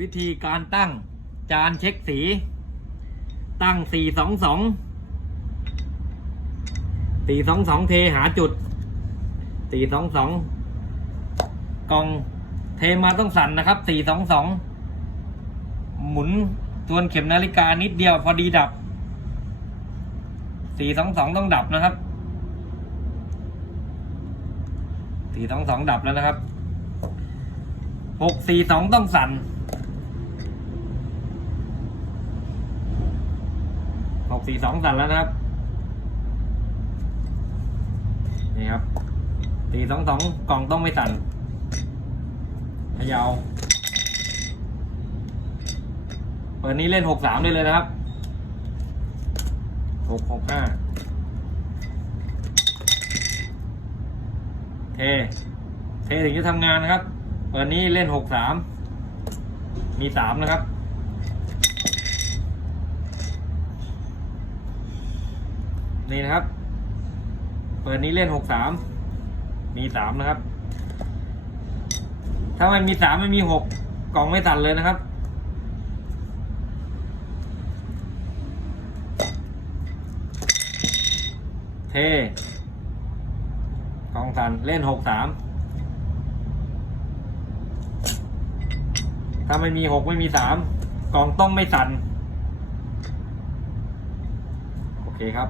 วิธีการตั้งจานเช็คสี ตั้งสี่สองสองสี่สองสองเทหาจุดสี่สองสองกล่องเทมาต้องสั่นนะครับสี่สองสองหมุนทวนเข็มนาฬิกานิดเดียวพอดีดับสี่สองสองต้องดับนะครับสี่สองสองดับแล้วนะครับหกสี่สองต้องสั่น กสี่สองสั่นแล้วนะครับนี่ครับสี่สองสองกล่องต้องไม่สั่นเขยาวเปิดนี้เล่นหกสามได้เลยนะครับหกหกห้าเท เทถึงจะทำงานนะครับ เปิดนี้เล่นหกสาม มีสามนะครับ นี่นะครับ เปิดนี้เล่นหกสามมีสามนะครับ ถ้ามันมีสามไม่มีหกกล่องไม่ตันเลยนะครับเทกล่องตันเล่นหกสาม ถ้าไม่มีหกไม่มีสามกล่องต้องไม่สั่นโอเคครับ